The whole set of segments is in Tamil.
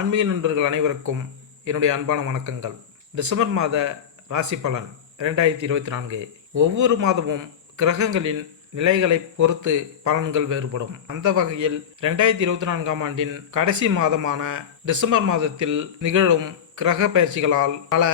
ஆன்மீக நண்பர்கள் அனைவருக்கும் என்னுடைய அன்பான வணக்கங்கள். டிசம்பர் மாத ராசி பலன் ரெண்டாயிரத்தி இருபத்தி நான்கு. ஒவ்வொரு மாதமும் கிரகங்களின் நிலைகளை பொறுத்து பலன்கள் வேறுபடும். அந்த வகையில் ரெண்டாயிரத்தி இருபத்தி நான்காம் ஆண்டின் கடைசி மாதமான டிசம்பர் மாதத்தில் நிகழும் கிரக பயிற்சிகளால் பல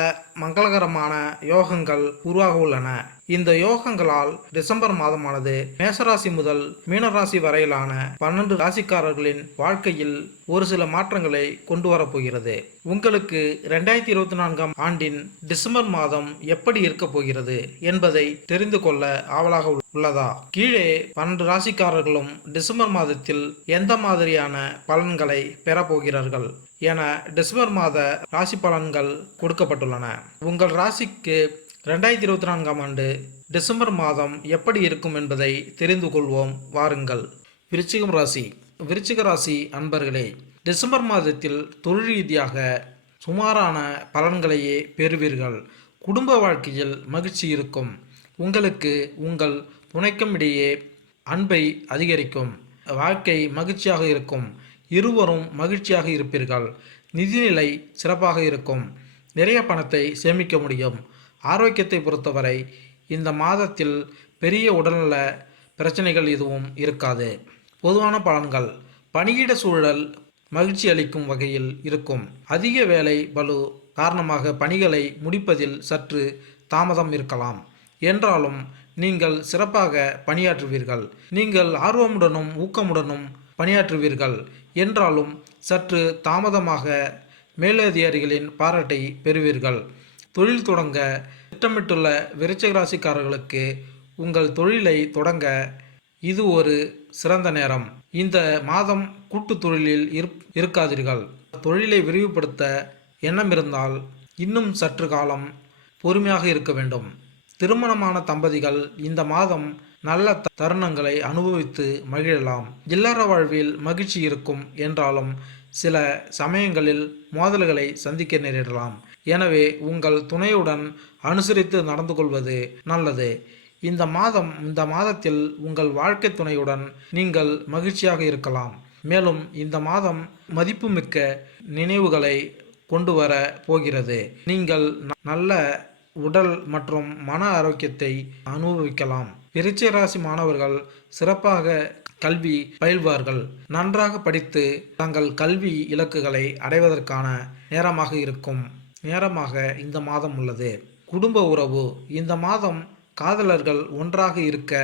மங்களகரமான யோகங்கள் உருவாக உள்ளன இந்த யோகங்களால் டிசம்பர் மாதமானது மேசராசி முதல் மீனராசி வரையிலான பன்னெண்டு ராசிக்காரர்களின் வாழ்க்கையில் ஒரு சில மாற்றங்களை கொண்டு வரப்போகிறது உங்களுக்கு ரெண்டாயிரத்தி இருபத்தி நான்காம் ஆண்டின் டிசம்பர் மாதம் எப்படி இருக்க போகிறது என்பதை தெரிந்து கொள்ள ஆவலாக உள்ளதா? கீழே பன்னெண்டு ராசிக்காரர்களும் டிசம்பர் மாதத்தில் எந்த மாதிரியான பலன்களை பெறப்போகிறார்கள் என டிசம்பர் மாத ராசி பலன்கள் கொடுக்கப்பட்டுள்ளன. உங்கள் ராசிக்கு ரெண்டாயிரத்தி இருபத்தி நான்காம் ஆண்டு டிசம்பர் மாதம் எப்படி இருக்கும் என்பதை தெரிந்து கொள்வோம். வாருங்கள். விருச்சிகம் ராசி. விருச்சிக ராசி அன்பர்களே டிசம்பர் மாதத்தில் தொழில் ரீதியாக சுமாரான பலன்களையே பெறுவீர்கள். குடும்ப வாழ்க்கையில் மகிழ்ச்சி இருக்கும். உங்களுக்கு உங்கள் துணைக்கும் இடையே அன்பை அதிகரிக்கும். வாழ்க்கை மகிழ்ச்சியாக இருக்கும். இருவரும் மகிழ்ச்சியாக இருப்பீர்கள். நிதிநிலை சிறப்பாக இருக்கும். நிறைய பணத்தை சேமிக்க முடியும். ஆரோக்கியத்தை பொறுத்தவரை இந்த மாதத்தில் பெரிய உடல்நல பிரச்சனைகள் எதுவும் இருக்காது. பொதுவான பலன்கள். பணியிட சூழல் மகிழ்ச்சி அளிக்கும் வகையில் இருக்கும். அதிக வேலை பலு காரணமாக பணிகளை முடிப்பதில் சற்று தாமதம் இருக்கலாம். என்றாலும் நீங்கள் சிறப்பாக பணியாற்றுவீர்கள். நீங்கள் ஆர்வமுடனும் ஊக்கமுடனும் பணியாற்றுவீர்கள். என்றாலும் சற்று தாமதமாக மேலதிகாரிகளின் பாராட்டை பெறுவீர்கள். தொழில் தொடங்க திட்டமிட்டுள்ள விருச்சிக ராசிக்காரர்களுக்கு உங்கள் தொழிலை தொடங்க இது ஒரு சிறந்த நேரம். இந்த மாதம் கூட்டு தொழிலில் இருப் இருக்காதீர்கள். தொழிலை விரிவுபடுத்த எண்ணம் இருந்தால் இன்னும் சற்று காலம் பொறுமையாக இருக்க வேண்டும். திருமணமான தம்பதிகள் இந்த மாதம் நல்ல தருணங்களை அனுபவித்து மகிழலாம். இல்லற வாழ்வில் மகிழ்ச்சி இருக்கும் என்றாலும் சில சமயங்களில் மோதல்களை சந்திக்க நேரிடலாம். எனவே உங்கள் துணையுடன் அனுசரித்து நடந்து கொள்வது நல்லது. இந்த மாதம் இந்த மாதத்தில் உங்கள் வாழ்க்கை துணையுடன் நீங்கள் மகிழ்ச்சியாக இருக்கலாம். மேலும் இந்த மாதம் மதிப்புமிக்க நினைவுகளை கொண்டு வர போகிறது. நீங்கள் நல்ல உடல் மற்றும் மன ஆரோக்கியத்தை அனுபவிக்கலாம். விருச்சிக ராசி மாணவர்கள் சிறப்பாக கல்வி பயில்வார்கள். நன்றாக படித்து தங்கள் கல்வி இலக்குகளை அடைவதற்கான நேரமாக இருக்கும். நேரமாக இந்த மாதம் உள்ளது. குடும்ப உறவு. இந்த மாதம் காதலர்கள் ஒன்றாக இருக்க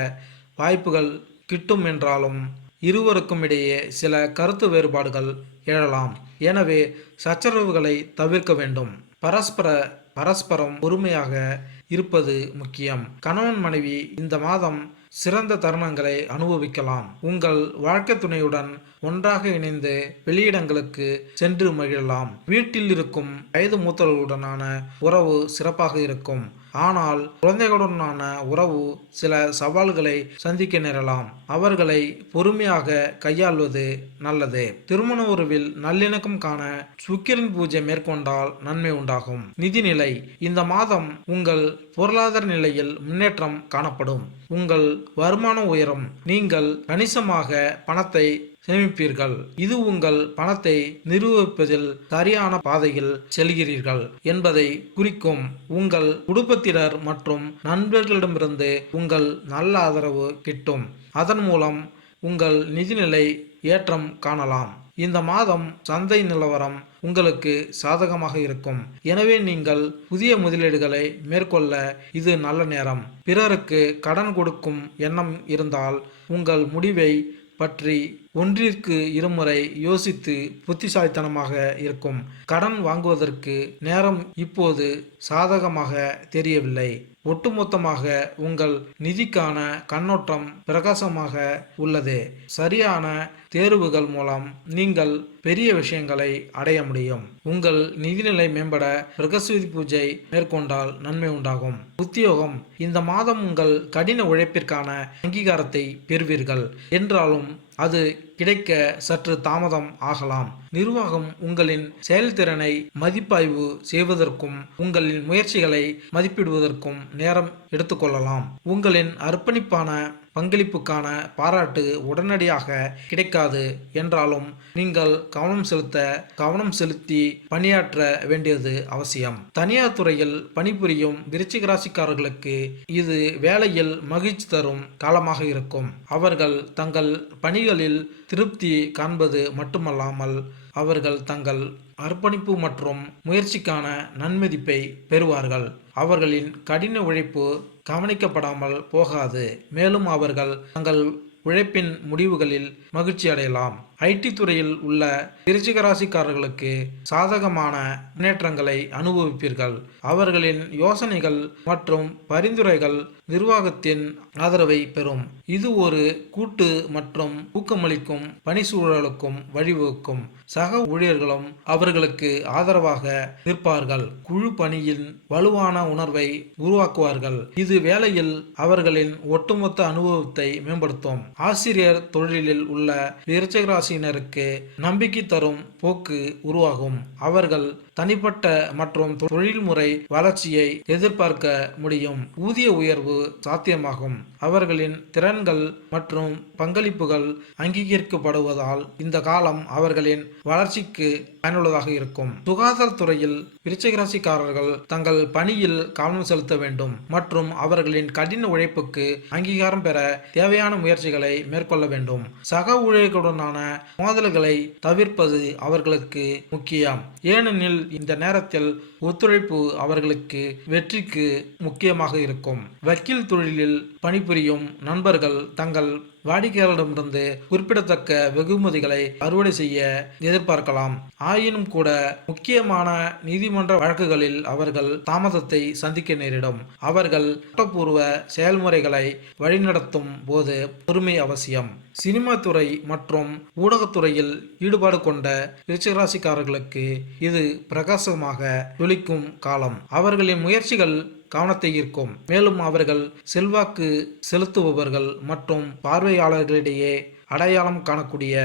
வாய்ப்புகள் கிட்டும் என்றாலும் இருவருக்கும் இடையே சில கருத்து வேறுபாடுகள் எழலாம். எனவே சச்சரவுகளை தவிர்க்க வேண்டும். பரஸ்பர பரஸ்பரம் பொறுமையாக இருப்பது முக்கியம். கணவன் மனைவி இந்த மாதம் சிறந்த தருணங்களை அனுபவிக்கலாம். உங்கள் வாழ்க்கை துணையுடன் ஒன்றாக இணைந்து வெளியிடங்களுக்கு சென்று மகிழலாம். வீட்டில் இருக்கும் வயது மூத்தவர்களுடனான உறவு சிறப்பாக இருக்கும். ஆனால் குழந்தைகளுடனான உறவு சில சவால்களை சந்திக்க நேரலாம். அவர்களை பொறுமையாக கையாள்வது நல்லது. திருமண உறவில் நல்லிணக்கம் காண சுக்கிரன் பூஜை மேற்கொண்டால் நன்மை உண்டாகும். நிதிநிலை. இந்த மாதம் உங்கள் பொருளாதார நிலையில் முன்னேற்றம் காணப்படும். உங்கள் வருமானம் உயரும். நீங்கள் கணிசமாக பணத்தை சேமிப்பீர்கள். இது உங்கள் பணத்தை நிர்வகிப்பதில் சரியான பாதையில் செல்கிறீர்கள் என்பதை குறிக்கும். உங்கள் குடும்பத்தினர் மற்றும் நண்பர்களிடமிருந்து உங்கள் நல்ல ஆதரவு கிட்டும். அதன் மூலம் உங்கள் நிதிநிலை ஏற்றம் காணலாம். இந்த மாதம் சந்தை நிலவரம் உங்களுக்கு சாதகமாக இருக்கும். எனவே நீங்கள் புதிய முதலீடுகளை மேற்கொள்ள இது நல்ல நேரம். பிறருக்கு கடன் கொடுக்கும் எண்ணம் இருந்தால் உங்கள் முடிவை பற்றி ஒன்றிற்கு இருமுறை யோசித்து புத்திசாலித்தனமாக இருக்கும். கடன் வாங்குவதற்கு நேரம் இப்போது சாதகமாக தெரியவில்லை. ஒட்டுமொத்தமாக உங்கள் நிதிக்கான கண்ணோட்டம் பிரகாசமாக உள்ளது. சரியான தேர்வுகள் மூலம் நீங்கள் பெரிய விஷயங்களை அடைய முடியும். உங்கள் நிதிநிலை மேம்பட பிரகஸ்வதி பூஜை மேற்கொண்டால் நன்மை உண்டாகும். உத்தியோகம் இந்த மாதம் உங்கள் கடின உழைப்பிற்கான அங்கீகாரத்தை பெறுவீர்கள். என்றாலும் அது கிடைக்க சற்று தாமதம் ஆகலாம். நிர்வாகம் உங்களின் செயல்திறனை மதிப்பாய்வு செய்வதற்கும் உங்களின் முயற்சிகளை மதிப்பிடுவதற்கும் நேரம் எடுத்துக்கொள்ளலாம். உங்களின் அர்ப்பணிப்பான பங்களிப்புக்கான பாராட்டு உடனடியாக கிடைக்காது என்றாலும் நீங்கள் கவனம் செலுத்த கவனம் செலுத்தி பணியாற்ற வேண்டியது அவசியம். தனியார் துறையில் பணிபுரியும் விருச்சிக ராசிக்காரர்களுக்கு இது வேலையில் மகிழ்ச்சி தரும் காலமாக இருக்கும். அவர்கள் தங்கள் பணிகளில் திருப்தி காண்பது மட்டுமல்லாமல் அவர்கள் தங்கள் அர்ப்பணிப்பு மற்றும் முயற்சிக்கான நன்மதிப்பை பெறுவார்கள். அவர்களின் கடின உழைப்பு கவனிக்கப்படாமல் போகாது. மேலும் அவர்கள் தங்கள் உழைப்பின் முடிவுகளில் மகிழ்ச்சி அடையலாம் ஐடி துறையில் உள்ள விருச்சிக ராசிக்காரர்களுக்கு சாதகமான முன்னேற்றங்களை அனுபவிப்பீர்கள். அவர்களின் யோசனைகள் மற்றும் பரிந்துரைகள் நிர்வாகத்தின் ஆதரவை பெறும். இது ஒரு கூட்டு மற்றும் ஊக்கமளிக்கும் பணி சூழலுக்கும் வழிவகுக்கும். சக ஊழியர்களும் அவர்களுக்கு ஆதரவாக நிற்பார்கள். குழு பணியின் வலுவான உணர்வை உருவாக்குவார்கள். இது வேலையில் அவர்களின் ஒட்டுமொத்த அனுபவத்தை மேம்படுத்தும். ஆசிரியர் தொழிலில் உள்ள விருச்சிக ராசியினருக்கு நம்பிக்கை தரும் போக்கு உருவாகும். அவர்கள் தனிப்பட்ட மற்றும் தொழில்முறை வளர்ச்சியை எதிர்பார்க்க முடியும். ஊதிய உயர்வு சாத்தியமாகும். அவர்களின் திறன்கள் மற்றும் பங்களிப்புகள் அங்கீகரிக்கப்படுவதால் இந்த காலம் அவர்களின் வளர்ச்சிக்கு பயனுள்ளதாக இருக்கும். சுகாதாரத்துறையில் விருச்சிகராசிக்காரர்கள் தங்கள் பணியில் கவனம் செலுத்த வேண்டும் மற்றும் அவர்களின் கடின உழைப்புக்கு அங்கீகாரம் பெற தேவையான முயற்சிகளை மேற்கொள்ள வேண்டும். சக ஊழியர்களுடனான மோதல்களை தவிர்ப்பது அவர்களுக்கு முக்கியம். ஏனெனில் இந்த நேரத்தில் ஒத்துழைப்பு அவர்களுக்கு வெற்றிக்கு முக்கியமாக இருக்கும். வக்கீல் தொழிலில் பணிபுரியும் நண்பர்கள் தங்கள் வாடிக்கையாளரிடமிருந்து குறிப்பிடத்தக்க வெகுமதிகளை அறுவடை செய்ய எதிர்பார்க்கலாம். ஆயினும் கூட முக்கியமான நீதிமன்ற வழக்குகளில் அவர்கள் தாமதத்தை சந்திக்க நேரிடும். அவர்கள் சட்டப்பூர்வ செயல்முறைகளை வழிநடத்தும் போது பொறுமை அவசியம். சினிமா துறை மற்றும் ஊடகத்துறையில் ஈடுபாடு கொண்ட விருச்சிகராசிக்காரர்களுக்கு இது பிரகாசமாக துளிக்கும் காலம். அவர்களின் முயற்சிகள் கவனத்தை ஈர்க்கும். மேலும் அவர்கள் செல்வாக்கு செலுத்துபவர்கள் மற்றும் பார்வையாளர்களிடையே அடையாளம் காணக்கூடிய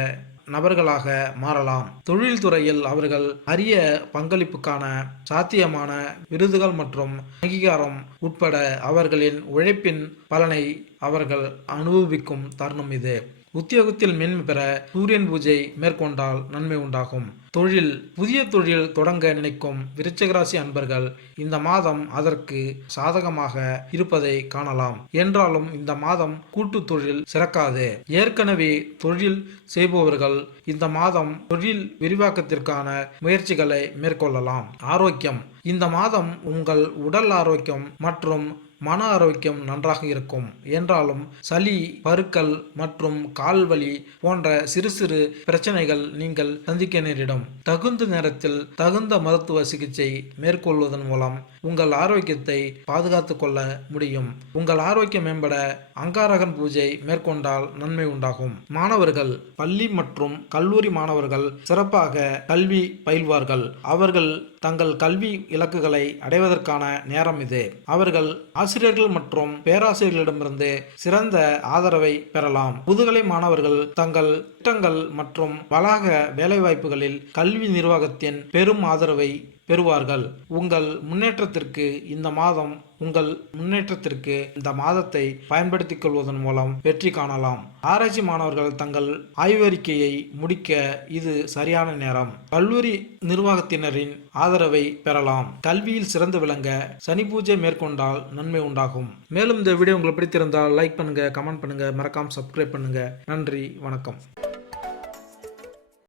நபர்களாக மாறலாம். தொழில்துறையில் அவர்கள் அரிய பங்களிப்புக்கான சாத்தியமான விருதுகள் மற்றும் அங்கீகாரம் உட்பட அவர்களின் உழைப்பின் பலனை அவர்கள் அனுபவிக்கும் தருணம் இது. உத்தியோகத்தில் மேன்மை பெற சூரியன் பூஜை மேற்கொண்டால் நன்மை உண்டாகும். தொழில் புதிய தொழில் தொடங்க நினைக்கும் விருச்சகராசி அன்பர்கள் இந்த மாதம் அதற்கு சாதகமாக இருப்பதை காணலாம். என்றாலும் இந்த மாதம் கூட்டு தொழில் சிறக்காது. ஏற்கனவே தொழில் செய்பவர்கள் இந்த மாதம் தொழில் விரிவாக்கத்திற்கான முயற்சிகளை மேற்கொள்ளலாம். ஆரோக்கியம். இந்த மாதம் உங்கள் உடல் ஆரோக்கியம் மற்றும் மன ஆரோக்கியம் நன்றாக இருக்கும். என்றாலும் சளி பருக்கள் மற்றும் கால்வலி போன்ற சிறு சிறு பிரச்சனைகள் நீங்கள் சந்திக்க நேரிடும். தகுந்த நேரத்தில் தகுந்த மருத்துவ சிகிச்சை மேற்கொள்வதன் மூலம் உங்கள் ஆரோக்கியத்தை பாதுகாத்து கொள்ள முடியும். உங்கள் ஆரோக்கியம் மேம்பட அங்காரகன் பூஜை மேற்கொண்டால் நன்மை உண்டாகும். மாணவர்கள் பள்ளி மற்றும் கல்லூரி மாணவர்கள் சிறப்பாக கல்வி பயில்வார்கள். அவர்கள் தங்கள் கல்வி இலக்குகளை அடைவதற்கான நேரம் இது. அவர்கள் ஆசிரியர்கள் மற்றும் பேராசிரியர்களிடமிருந்து சிறந்த ஆதரவை பெறலாம். முதுகலை மாணவர்கள் தங்கள் திட்டங்கள் மற்றும் வளாக வேலைவாய்ப்புகளில் கல்வி நிர்வாகத்தின் பெரும் ஆதரவை பெறுவார்கள். உங்கள் முன்னேற்றத்திற்கு இந்த மாதம் உங்கள் முன்னேற்றத்திற்கு இந்த மாதத்தை பயன்படுத்திக் கொள்வதன் மூலம் வெற்றி காணலாம். ஆராய்ச்சி மாணவர்கள் தங்கள் ஆய்வறிக்கையை முடிக்க இது சரியான நேரம். கல்லூரி நிர்வாகத்தினரின் ஆதரவை பெறலாம். கல்வியில் சிறந்து விளங்க சனி பூஜை மேற்கொண்டால் நன்மை உண்டாகும். மேலும் இந்த வீடியோ உங்களுக்கு பிடித்திருந்தால் லைக் பண்ணுங்க கமெண்ட் பண்ணுங்க மறக்காம சப்ஸ்கிரைப் பண்ணுங்க. நன்றி வணக்கம்.